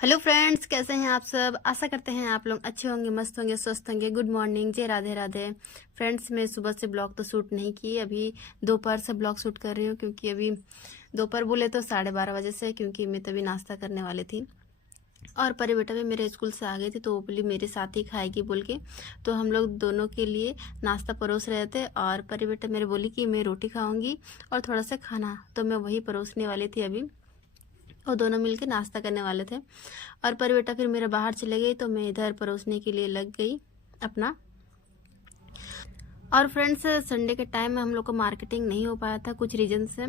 Hello friends, कैसे हैं आप सब। आशा करते हैं आप लोग अच्छे होंगे, मस्त होंगे, स्वस्थ होंगे। गुड मॉर्निंग, जय राधे राधे। फ्रेंड्स, मैं सुबह से ब्लॉग तो शूट नहीं की, अभी दोपहर से ब्लॉग शूट कर रही हूँ क्योंकि अभी दोपहर बोले तो 12:30 बजे से, क्योंकि मैं तभी नाश्ता करने वाली थी। और परी बेटा भी मेरे स्कूल से आ गई थी तो वो बोली मेरे साथ ही खाएगी बोल के, तो हम लोग दोनों के लिए नाश्ता परोस रहे थे। और परी बेटा मेरे बोली कि मैं रोटी खाऊंगी और थोड़ा सा खाना, तो मैं वही परोसने वाली थी अभी, और दोनों मिलकर नाश्ता करने वाले थे। और पर बेटा फिर मेरा बाहर चले गई तो मैं इधर परोसने के लिए लग गई अपना। और फ्रेंड्स, संडे के टाइम में हम लोग को मार्केटिंग नहीं हो पाया था कुछ रीजन से,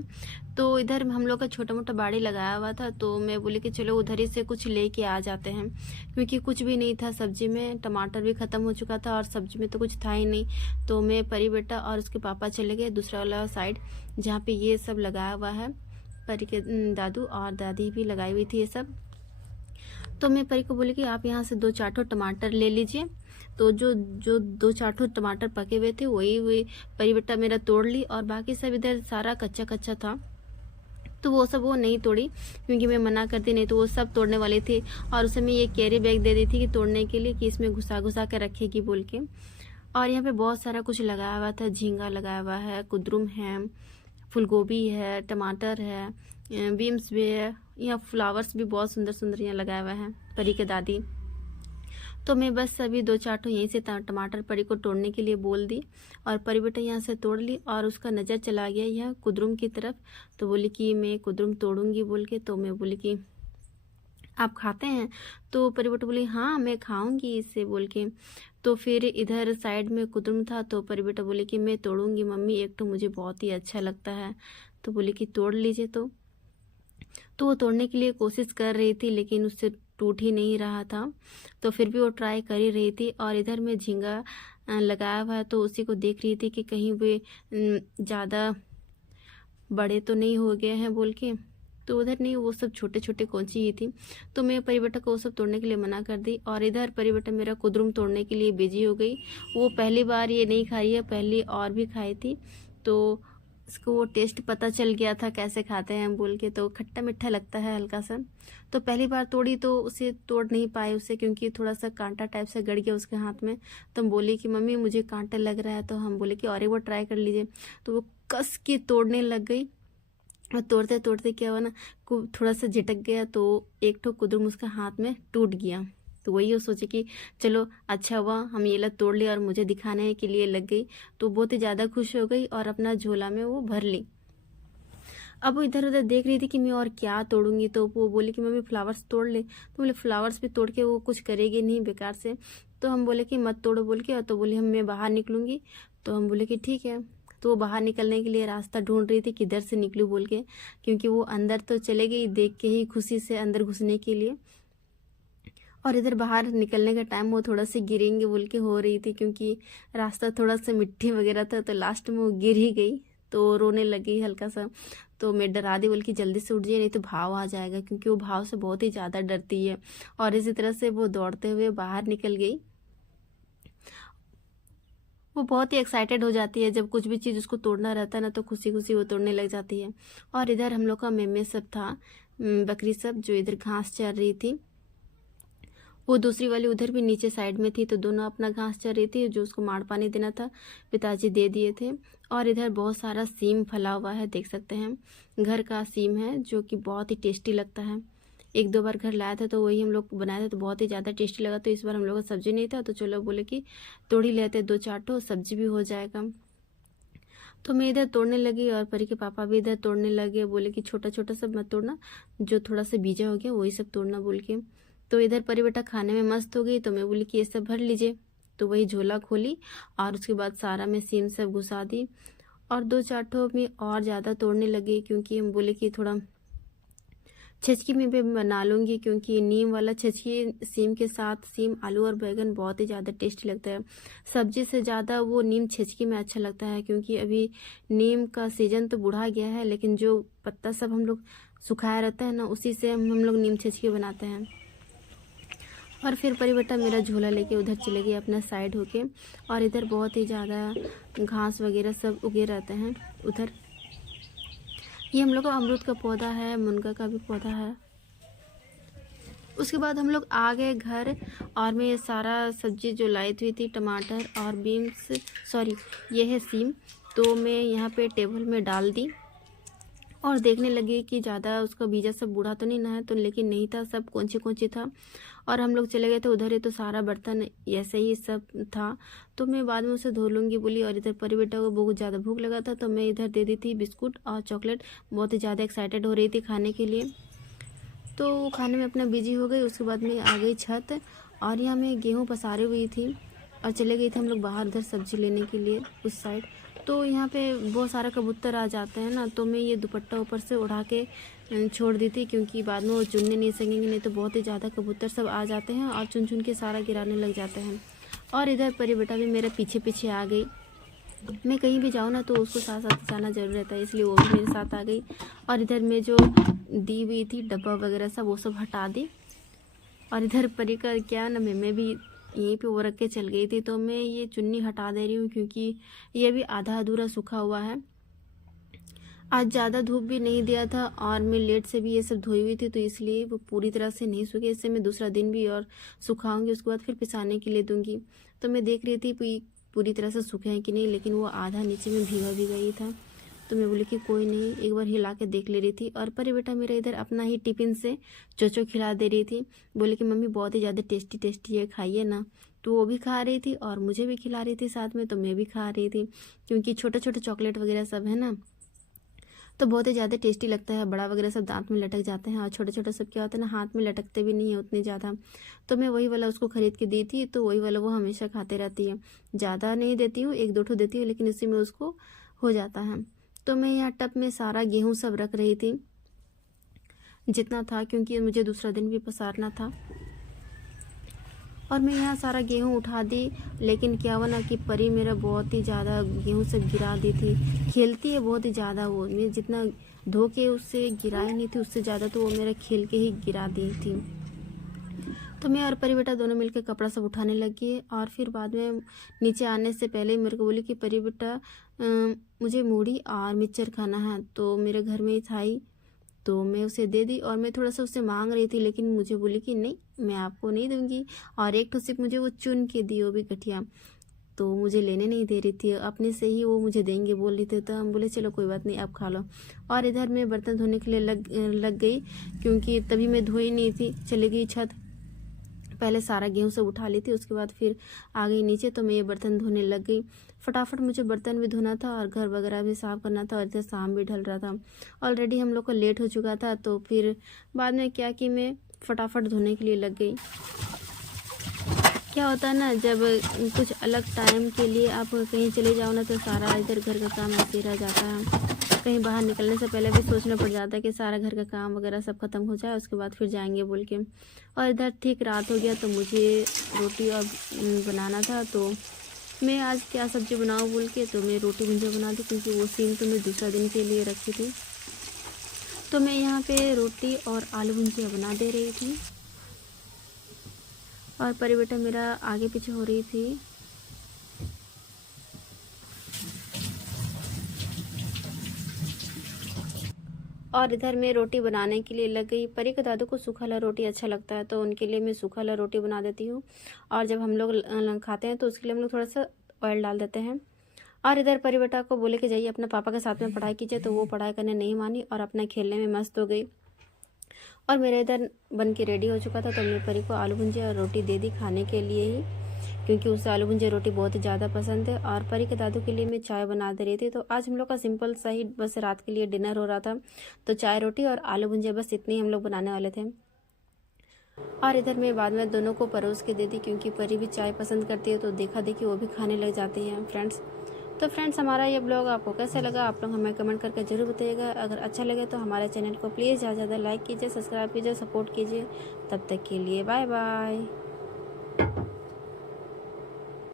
तो इधर हम लोग का छोटा मोटा बाड़ी लगाया हुआ था, तो मैं बोली कि चलो उधर ही से कुछ लेके आ जाते हैं, क्योंकि कुछ भी नहीं था सब्जी में। टमाटर भी ख़त्म हो चुका था और सब्जी में तो कुछ था ही नहीं। तो मैं परी बेटा और उसके पापा चले गए दूसरा वाला साइड जहाँ पे ये सब लगाया हुआ है। परी के दादू और दादी भी लगाई हुई थी ये सब। तो मैं परी को बोली कि आप यहाँ से 2-4 ठो टमाटर ले लीजिए। तो जो जो 2-4 ठो टमाटर पके हुए थे वही वही परी बेटा मेरा तोड़ ली, और बाकी सब इधर सारा कच्चा कच्चा था तो वो सब वो नहीं तोड़ी, क्योंकि मैं मना करती, नहीं तो वो सब तोड़ने वाले थे। और उसे मैं ये कैरी बैग दे दी थी कि तोड़ने के लिए, कि इसमें घुसा घुसा के रखेगी बोल के। और यहाँ पे बहुत सारा कुछ लगाया हुआ था, झींगा लगाया हुआ है, कुद्रुम है, फूलगोभी है, टमाटर है, बीन्स भी है। यहाँ फ्लावर्स भी बहुत सुंदर सुंदर यहाँ लगाया हुआ है परी के दादी। तो मैं बस अभी 2-4 ठो यहीं से टमाटर परी को तोड़ने के लिए बोल दी, और परी बेटा यहाँ से तोड़ ली और उसका नज़र चला गया यह कुद्रुम की तरफ। तो बोली कि मैं कुद्रुम तोड़ूंगी बोल के। तो मैं बोली कि आप खाते हैं? तो परी बेटा बोली हाँ मैं खाऊंगी इसे बोल के। तो फिर इधर साइड में कुद्रुम था, तो परी बेटा बोली कि मैं तोड़ूंगी मम्मी, एक तो मुझे बहुत ही अच्छा लगता है। तो बोली कि तोड़ लीजिए। तो वो तोड़ने के लिए कोशिश कर रही थी लेकिन उससे टूट ही नहीं रहा था, तो फिर भी वो ट्राई कर ही रही थी। और इधर में झींगा लगाया हुआ है तो उसी को देख रही थी कि कहीं वे ज़्यादा बड़े तो नहीं हो गए हैं बोल के। तो उधर नहीं, वो सब छोटे छोटे कौची ही थी। तो मैं परी बेटा को वो सब तोड़ने के लिए मना कर दी, और इधर परी बेटा मेरा कुद्रुम तोड़ने के लिए बिजी हो गई। वो पहली बार ये नहीं खाई है, पहली और भी खाई थी, तो इसको वो टेस्ट पता चल गया था कैसे खाते हैं बोल के। तो खट्टा मीठा लगता है हल्का सा। तो पहली बार तोड़ी तो उसे तोड़ नहीं पाए उसे, क्योंकि थोड़ा सा कांटा टाइप से गड़ गया उसके हाथ में। तो हम बोली कि मम्मी मुझे कांटा लग रहा है, तो हम बोले कि और एक बार ट्राई कर लीजिए। तो वो कस के तोड़ने लग गई, और तोड़ते तोड़ते क्या हुआ ना, थोड़ा सा झटक गया तो एक ठो कुद्रुम उसका हाथ में टूट गया। तो वही वो सोचे कि चलो अच्छा हुआ हम ये लत तोड़ लिया, और मुझे दिखाने के लिए लग गई। तो बहुत ही ज़्यादा खुश हो गई और अपना झोला में वो भर ली। अब वो इधर उधर देख रही थी कि मैं और क्या तोड़ूंगी, तो वो बोली कि मम्मी फ्लावर्स तोड़ ले। तो बोले फ्लावर्स भी तोड़ के वो कुछ करेगी नहीं बेकार से। तो हम बोले कि मत तोड़ो बोल के, तो बोली हम मैं बाहर निकलूंगी। तो हम बोले कि ठीक है। तो वो बाहर निकलने के लिए रास्ता ढूंढ रही थी किधर से निकलूँ बोल के, क्योंकि वो अंदर तो चले गई देख के ही खुशी से अंदर घुसने के लिए। और इधर बाहर निकलने का टाइम वो थोड़ा सा गिरेंगे बोल के हो रही थी, क्योंकि रास्ता थोड़ा सा मिट्टी वगैरह था, तो लास्ट में वो गिर ही गई, तो रोने लगी हल्का सा। तो मैं डरा दी, बोल के जल्दी से उठ जाइए नहीं तो भाव आ जाएगा, क्योंकि वो भाव से बहुत ही ज़्यादा डरती है। और इसी तरह से वो दौड़ते हुए बाहर निकल गई। वो बहुत ही एक्साइटेड हो जाती है जब कुछ भी चीज़ उसको तोड़ना रहता है ना, तो खुशी खुशी वो तोड़ने लग जाती है। और इधर हम लोग का मेमे सब था, बकरी सब जो इधर घास चर रही थी, वो दूसरी वाली उधर भी नीचे साइड में थी, तो दोनों अपना घास चर रही थी। जो उसको माड़ पानी देना था पिताजी दे दिए थे। और इधर बहुत सारा सीम फला हुआ है, देख सकते हैं घर का सीम है जो कि बहुत ही टेस्टी लगता है। 1-2 बार घर लाया था तो वही हम लोग बनाए थे, तो बहुत ही ज़्यादा टेस्टी लगा। तो इस बार हम लोग का सब्जी नहीं था, तो चलो बोले कि तोड़ ही लेते 2-4 ठो, सब्जी भी हो जाएगा। तो मैं इधर तोड़ने लगी और परी के पापा भी इधर तोड़ने लगे, बोले कि छोटा छोटा सब मत तोड़ना, जो थोड़ा सा बीजा हो गया वही सब तोड़ना बोल के। तो इधर परी बेटा खाने में मस्त हो गई, तो मैं बोली कि ये सब भर लीजिए। तो वही झोला खोली और उसके बाद सारा में सीम सब घुसा दी, और 2-4 ठो में और ज़्यादा तोड़ने लगी, क्योंकि हम बोले कि थोड़ा छचकी में भी बना लूँगी, क्योंकि नीम वाला छचकी सीम के साथ सीम आलू और बैगन बहुत ही ज़्यादा टेस्टी लगता है। सब्जी से ज़्यादा वो नीम छचकी में अच्छा लगता है, क्योंकि अभी नीम का सीज़न तो बुढ़ा गया है, लेकिन जो पत्ता सब हम लोग सुखाया रहता है ना, उसी से हम लोग नीम छचकी बनाते हैं। और फिर परी बेटा मेरा झोला लेके उधर चले गए अपना साइड होके। और इधर बहुत ही ज़्यादा घास वगैरह सब उगे रहते हैं उधर। ये हम लोग का अमरूद का पौधा है, मुनगा का भी पौधा है। उसके बाद हम लोग आ गए घर और मैं ये सारा सब्ज़ी जो लाई हुई थी, टमाटर और बीन्स, सॉरी ये है सीम, तो मैं यहाँ पे टेबल में डाल दी और देखने लगी कि ज़्यादा उसका बीजा सब बूढ़ा तो नहीं ना है, तो लेकिन नहीं था, सब कौंची कौंची था। और हम लोग चले गए थे उधर ही, तो सारा बर्तन ऐसे ही सब था। तो मैं बाद में उसे धो लूँगी बोली। और इधर परी बेटा को बहुत ज़्यादा भूख लगा था, तो मैं इधर दे दी थी बिस्कुट और चॉकलेट। बहुत ही ज़्यादा एक्साइटेड हो रही थी खाने के लिए, तो खाने में अपना बिजी हो गई। उसके बाद मैं आ गई छत और यहाँ मैं गेहूँ पसारी हुई थी और चले गए थे हम लोग बाहर उधर सब्जी लेने के लिए उस साइड। तो यहाँ पे बहुत सारा कबूतर आ जाते हैं ना, तो मैं ये दुपट्टा ऊपर से उड़ा के छोड़ दी थी, क्योंकि बाद में वो चुनने नहीं सकेंगे, नहीं तो बहुत ही ज़्यादा कबूतर सब आ जाते हैं और चुन चुन के सारा गिराने लग जाते हैं। और इधर परी बेटा भी मेरे पीछे पीछे आ गई। मैं कहीं भी जाऊँ ना तो उसको साथ साथ जाना जरूर रहता है, इसलिए वो भी मेरे साथ आ गई। और इधर मैं जो दी हुई थी डब्बा वगैरह सब, वो सब हटा दी। और इधर परी का क्या ना, मैं भी यहीं पे वो रख के चल गई थी, तो मैं ये चुन्नी हटा दे रही हूँ क्योंकि ये भी आधा अधूरा सूखा हुआ है। आज ज़्यादा धूप भी नहीं दिया था और मैं लेट से भी ये सब धोई हुई थी, तो इसलिए वो पूरी तरह से नहीं सूखे। इससे मैं दूसरा दिन भी और सुखाऊंगी, उसके बाद फिर पिसाने के लिए दूंगी। तो मैं देख रही थी पूरी तरह से सूखे हैं कि नहीं, लेकिन वो आधा नीचे में भीगा भीगा ही था। तो मैं बोली कि कोई नहीं, एक बार हिला के देख ले रही थी। और परी बेटा मेरा इधर अपना ही टिफ़िन से चोचो खिला दे रही थी। बोली कि मम्मी बहुत ही ज़्यादा टेस्टी टेस्टी है, खाइए ना। तो वो भी खा रही थी और मुझे भी खिला रही थी साथ में, तो मैं भी खा रही थी, क्योंकि छोटे छोटे चॉकलेट वगैरह सब है ना, तो बहुत ही ज़्यादा टेस्टी लगता है। बड़ा वगैरह सब दांत में लटक जाते हैं और छोटे छोटे सब क्या होता है ना, हाथ में लटकते भी नहीं है उतने ज़्यादा। तो मैं वही वाला उसको ख़रीद के दी थी, तो वही वाला वो हमेशा खाते रहती है। ज़्यादा नहीं देती हूँ, एक दो ठो देती हूँ, लेकिन इसी में उसको हो जाता है। तो मैं यहाँ टब में सारा गेहूँ सब रख रही थी जितना था, क्योंकि मुझे दूसरा दिन भी पसारना था। और मैं यहाँ सारा गेहूँ उठा दी, लेकिन क्या हुआ ना कि परी मेरा बहुत ही ज़्यादा गेहूँ सब गिरा दी थी। खेलती है बहुत ही ज़्यादा वो, मैं जितना धो के उससे गिराई नहीं थी, उससे ज़्यादा तो वो मेरा खेल के ही गिरा दी थी। तो मैं और परी बेटा दोनों मिलकर कपड़ा सब उठाने लगी। और फिर बाद में नीचे आने से पहले ही मेरे को बोली कि परी बेटा मुझे मूढ़ी और मिक्सचर खाना है, तो मेरे घर में ही था ही, तो मैं उसे दे दी। और मैं थोड़ा सा उससे मांग रही थी, लेकिन मुझे बोली कि नहीं मैं आपको नहीं दूंगी। और एक तो सिर्फ मुझे वो चुन के दी, वो भी गठिया, तो मुझे लेने नहीं दे रही थी, अपने से ही वो मुझे देंगे बोल रही थी। तो हम बोले चलो कोई बात नहीं, आप खा लो। और इधर मैं बर्तन धोने के लिए लग गई, क्योंकि तभी मैं धोई नहीं थी, चली गई छत। पहले सारा गेहूँ सब उठा ली थी, उसके बाद फिर आ गई नीचे, तो मैं ये बर्तन धोने लग गई। फटाफट मुझे बर्तन भी धोना था और घर वगैरह भी साफ़ करना था, और इधर शाम भी ढल रहा था। ऑलरेडी हम लोग को लेट हो चुका था, तो फिर बाद में क्या कि मैं फटाफट धोने के लिए लग गई। क्या होता है ना, जब कुछ अलग टाइम के लिए आप कहीं चले जाओ ना, तो सारा इधर घर का काम ऐसे ही रह जाता है। कहीं बाहर निकलने से पहले भी सोचना पड़ जाता है कि सारा घर का काम वगैरह सब खत्म हो जाए, उसके बाद फिर जाएंगे बोल के। और इधर ठीक रात हो गया, तो मुझे रोटी और बनाना था। तो मैं आज क्या सब्ज़ी बनाऊँ बोल के, तो मैं रोटी भुंजिया बना दी, क्योंकि वो सीन तो मैं दूसरा दिन के लिए रखी थी। तो मैं यहाँ पे रोटी और आलू भुंजिया बना दे रही थी, और परी बेटा मेरा आगे पीछे हो रही थी। और इधर मैं रोटी बनाने के लिए लग गई। परी के दादू को सूखा वाला रोटी अच्छा लगता है, तो उनके लिए मैं सूखा वाला रोटी बना देती हूँ। और जब हम लोग खाते हैं तो उसके लिए हम लोग थोड़ा सा ऑयल डाल देते हैं। और इधर परी बेटा को बोले कि जाइए अपने पापा के साथ में पढ़ाई कीजिए, तो वो पढ़ाई करने नहीं मानी और अपना खेलने में मस्त हो गई। और मेरा इधर बन के रेडी हो चुका था, तो मैं परी को आलू भुंजिया और रोटी दे दी खाने के लिए ही, क्योंकि उसे आलू भुंजिया रोटी बहुत ज़्यादा पसंद है। और परी के दादू के लिए मैं चाय बना दे रही थी। तो आज हम लोग का सिंपल सा ही बस रात के लिए डिनर हो रहा था, तो चाय रोटी और आलू भुंजिया बस इतनी हम लोग बनाने वाले थे। और इधर मैं बाद में दोनों को परोस के दे दी, क्योंकि परी भी चाय पसंद करती है, तो देखा देखी वो भी खाने लग जाती हैं फ्रेंड्स। तो फ्रेंड्स, हमारा ये ब्लॉग आपको कैसा लगा आप लोग हमें कमेंट करके ज़रूर बताइएगा। अगर अच्छा लगे तो हमारे चैनल को प्लीज़ ज़्यादा से ज़्यादा लाइक कीजिए, सब्सक्राइब कीजिए, सपोर्ट कीजिए। तब तक के लिए बाय बाय।